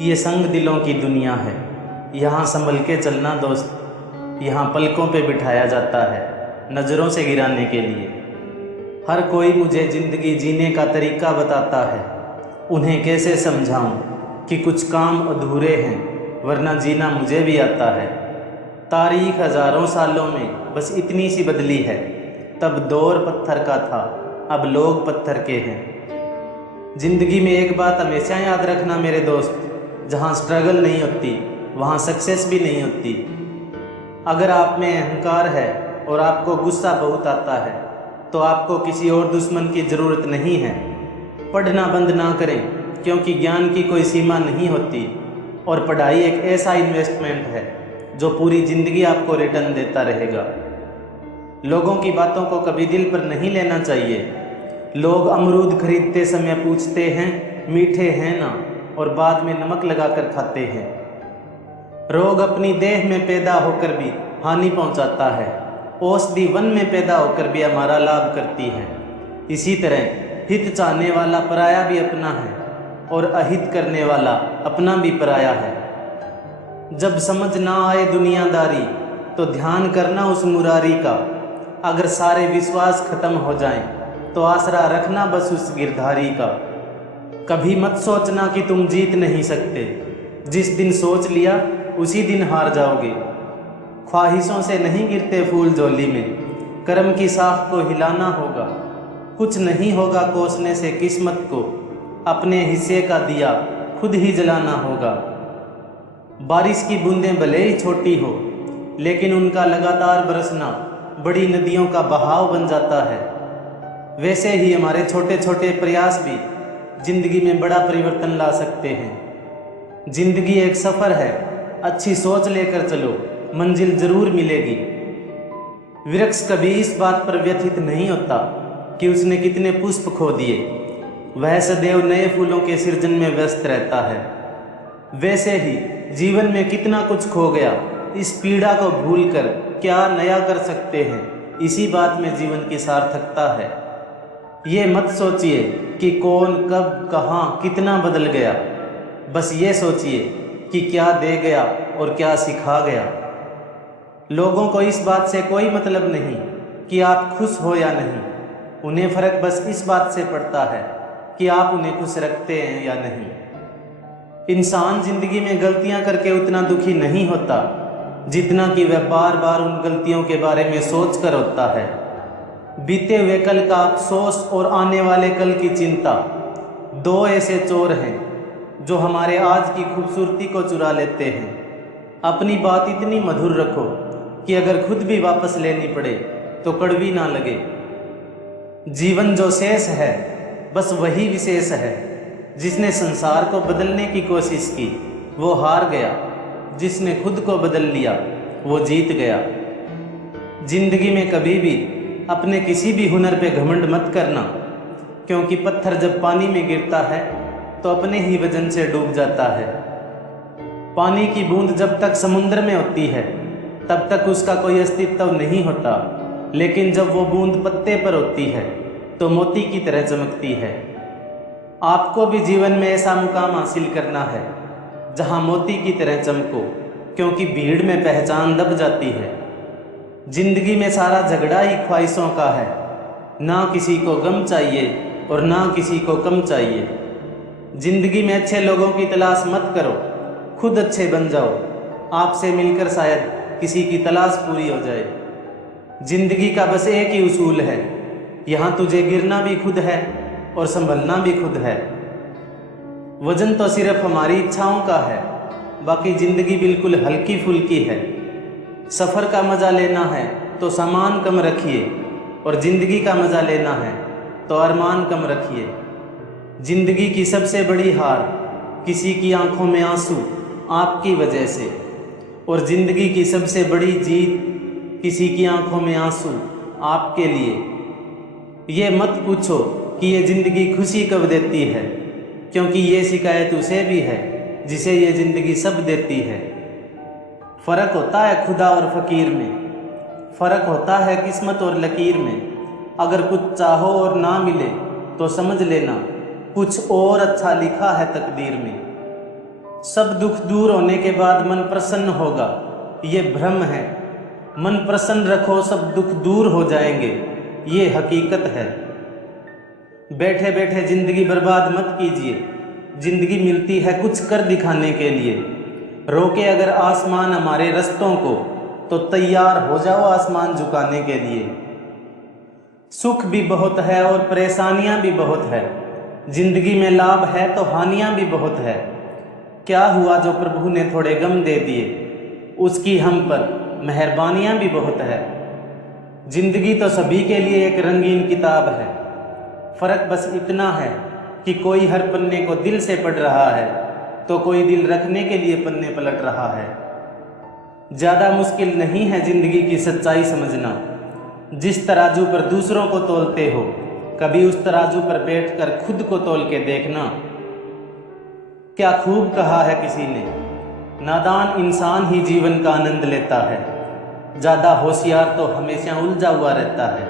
ये संग दिलों की दुनिया है, यहाँ संभल के चलना दोस्त। यहाँ पलकों पे बिठाया जाता है नज़रों से गिराने के लिए। हर कोई मुझे ज़िंदगी जीने का तरीका बताता है, उन्हें कैसे समझाऊं कि कुछ काम अधूरे हैं वरना जीना मुझे भी आता है। तारीख हज़ारों सालों में बस इतनी सी बदली है, तब दौर पत्थर का था, अब लोग पत्थर के हैं। ज़िंदगी में एक बात हमेशा याद रखना मेरे दोस्त, जहाँ स्ट्रगल नहीं होती वहाँ सक्सेस भी नहीं होती। अगर आप में अहंकार है और आपको गुस्सा बहुत आता है तो आपको किसी और दुश्मन की ज़रूरत नहीं है। पढ़ना बंद ना करें, क्योंकि ज्ञान की कोई सीमा नहीं होती और पढ़ाई एक ऐसा इन्वेस्टमेंट है जो पूरी ज़िंदगी आपको रिटर्न देता रहेगा। लोगों की बातों को कभी दिल पर नहीं लेना चाहिए। लोग अमरूद खरीदते समय पूछते हैं मीठे हैं ना, और बाद में नमक लगाकर खाते हैं। रोग अपनी देह में पैदा होकर भी हानि पहुंचाता है, औषधि वन में पैदा होकर भी हमारा लाभ करती है। इसी तरह हित चाहने वाला पराया भी अपना है और अहित करने वाला अपना भी पराया है। जब समझ ना आए दुनियादारी तो ध्यान करना उस मुरारी का। अगर सारे विश्वास खत्म हो जाएं तो आसरा रखना बस उस गिरधारी का। कभी मत सोचना कि तुम जीत नहीं सकते, जिस दिन सोच लिया उसी दिन हार जाओगे। ख्वाहिशों से नहीं गिरते फूल झोली में, कर्म की साख को हिलाना होगा। कुछ नहीं होगा कोसने से किस्मत को, अपने हिस्से का दिया खुद ही जलाना होगा। बारिश की बूंदें भले ही छोटी हो, लेकिन उनका लगातार बरसना बड़ी नदियों का बहाव बन जाता है। वैसे ही हमारे छोटे छोटे प्रयास भी जिंदगी में बड़ा परिवर्तन ला सकते हैं। जिंदगी एक सफ़र है, अच्छी सोच लेकर चलो, मंजिल जरूर मिलेगी। वृक्ष कभी इस बात पर व्यथित नहीं होता कि उसने कितने पुष्प खो दिए, वह सदैव नए फूलों के सृजन में व्यस्त रहता है। वैसे ही जीवन में कितना कुछ खो गया, इस पीड़ा को भूलकर क्या नया कर सकते हैं, इसी बात में जीवन की सार्थकता है। ये मत सोचिए कि कौन कब कहाँ कितना बदल गया, बस ये सोचिए कि क्या दे गया और क्या सिखा गया। लोगों को इस बात से कोई मतलब नहीं कि आप खुश हो या नहीं, उन्हें फ़र्क बस इस बात से पड़ता है कि आप उन्हें खुश रखते हैं या नहीं। इंसान ज़िंदगी में गलतियां करके उतना दुखी नहीं होता जितना कि वह बार बार उन गलतियों के बारे में सोच कर होता है। बीते हुए कल का अफसोस और आने वाले कल की चिंता, दो ऐसे चोर हैं जो हमारे आज की खूबसूरती को चुरा लेते हैं। अपनी बात इतनी मधुर रखो कि अगर खुद भी वापस लेनी पड़े तो कड़वी ना लगे। जीवन जो शेष है बस वही विशेष है। जिसने संसार को बदलने की कोशिश की वो हार गया, जिसने खुद को बदल लिया वो जीत गया। जिंदगी में कभी भी अपने किसी भी हुनर पे घमंड मत करना, क्योंकि पत्थर जब पानी में गिरता है तो अपने ही वजन से डूब जाता है। पानी की बूंद जब तक समुद्र में होती है तब तक उसका कोई अस्तित्व नहीं होता, लेकिन जब वो बूंद पत्ते पर होती है तो मोती की तरह चमकती है। आपको भी जीवन में ऐसा मुकाम हासिल करना है जहाँ मोती की तरह चमको, क्योंकि भीड़ में पहचान दब जाती है। जिंदगी में सारा झगड़ा ही ख्वाहिशों का है, ना किसी को गम चाहिए और ना किसी को कम चाहिए। जिंदगी में अच्छे लोगों की तलाश मत करो, खुद अच्छे बन जाओ, आपसे मिलकर शायद किसी की तलाश पूरी हो जाए। जिंदगी का बस एक ही उसूल है, यहाँ तुझे गिरना भी खुद है और संभलना भी खुद है। वजन तो सिर्फ हमारी इच्छाओं का है, बाकी जिंदगी बिल्कुल हल्की फुल्की है। सफ़र का मज़ा लेना है तो सामान कम रखिए, और ज़िंदगी का मज़ा लेना है तो अरमान कम रखिए। ज़िंदगी की सबसे बड़ी हार किसी की आंखों में आंसू आपकी वजह से, और ज़िंदगी की सबसे बड़ी जीत किसी की आंखों में आंसू आपके लिए। ये मत पूछो कि ये ज़िंदगी खुशी कब देती है, क्योंकि ये शिकायत उसे भी है जिसे ये ज़िंदगी सब देती है। फ़र्क होता है खुदा और फ़कीर में, फ़र्क होता है किस्मत और लकीर में। अगर कुछ चाहो और ना मिले तो समझ लेना कुछ और अच्छा लिखा है तकदीर में। सब दुख दूर होने के बाद मन प्रसन्न होगा, ये भ्रम है। मन प्रसन्न रखो, सब दुख दूर हो जाएंगे, ये हकीकत है। बैठे बैठे जिंदगी बर्बाद मत कीजिए, जिंदगी मिलती है कुछ कर दिखाने के लिए। रोके अगर आसमान हमारे रस्तों को, तो तैयार हो जाओ आसमान झुकाने के लिए। सुख भी बहुत है और परेशानियां भी बहुत है, जिंदगी में लाभ है तो हानियां भी बहुत है। क्या हुआ जो प्रभु ने थोड़े गम दे दिए, उसकी हम पर मेहरबानियां भी बहुत है। जिंदगी तो सभी के लिए एक रंगीन किताब है, फ़र्क बस इतना है कि कोई हर पन्ने को दिल से पढ़ रहा है, तो कोई दिल रखने के लिए पन्ने पलट रहा है। ज़्यादा मुश्किल नहीं है ज़िंदगी की सच्चाई समझना। जिस तराजू पर दूसरों को तोलते हो, कभी उस तराजू पर बैठकर खुद को तोल के देखना। क्या खूब कहा है किसी ने, नादान इंसान ही जीवन का आनंद लेता है, ज़्यादा होशियार तो हमेशा उलझा हुआ रहता है।